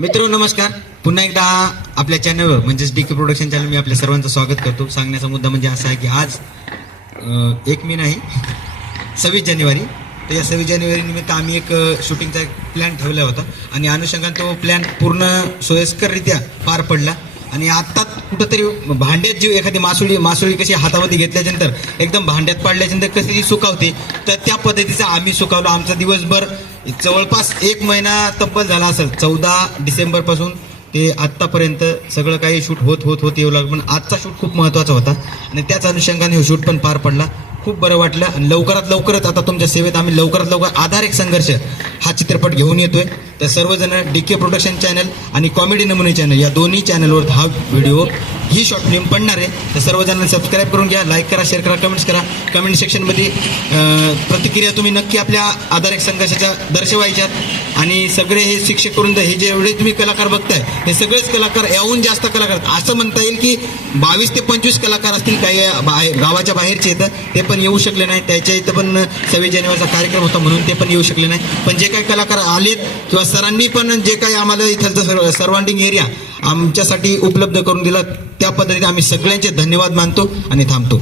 मित्र नमस्कार, पुन्हा एकदा आपल्या चॅनलवर म्हणजेच डीके प्रोडक्शन चॅनल मी आपल्या सर्वांचं स्वागत करतो. सांगण्याचा मुद्दा म्हणजे असा आहे की आज 1 मे नाही 26 जानेवारी. तर या 26 जानेवारी निमित्त आम्ही एक शूटिंगचा एक प्लॅन ठेवला होता आणि अनुषंगाने तो प्लॅन पूर्ण सोयीस्कररित्या पार पडला. आणि आत्ता कुठंतरी भांड्यात जी एखादी मासोळी कशी हातामध्ये घेतल्यानंतर एकदम भांड्यात पाडल्यानंतर कशी ती सुकावते, तर त्या पद्धतीचा आम्ही सुकावलो. आमचा दिवसभर जवळपास 1 महिना तब्बल झाला असेल. 14 डिसेंबरपासून ते आत्तापर्यंत सगळं काही शूट होत येऊ लागलं. पण आजचा शूट खूप महत्त्वाचा होता आणि त्याच अनुषंगाने हे शूट पण पार पडला. खूप बरं वाटलं आणि लवकरात आता तुमच्या सेवेत आम्ही लवकर आधार एक संघर्ष हा चित्रपट घेऊन येतोय. तर सर्वजण डीके प्रोडक्शन चॅनल आणि कॉमेडी नमुने चॅनल या दोन्ही चॅनलवर हा व्हिडिओ ही शॉर्ट फिल्म पडणार आहे. तर सर्वजणांना सबस्क्राईब करून घ्या, लाईक करा, शेअर करा, कमेंट्स करा. कमेंट सेक्शनमध्ये प्रतिक्रिया तुम्ही नक्की आपल्या आधार एक संघर्षाच्या दर्शवायच्यात. आणि सगळे हे शिक्षक करून हे जे एवढे तुम्ही कलाकार बघताय हे सगळेच कलाकार याहून जास्त कलाकार असं म्हणता येईल की 22 ते 25 कलाकार असतील. काही गावाच्या बाहेरचे येतं ते पण येऊ शकले नाही. त्याच्या इथं पण 26 जानेवारीचा कार्यक्रम होता म्हणून ते पण येऊ शकले नाही. पण जे काही कलाकार आलेत किंवा सरांनी पण जे काही आम्हाला इथलचं सर्वांडिंग एरिया आमच्यासाठी उपलब्ध करून दिला त्या पद्धतीने आम्ही सगळ्यांचे धन्यवाद मानतो आणि थांबतो.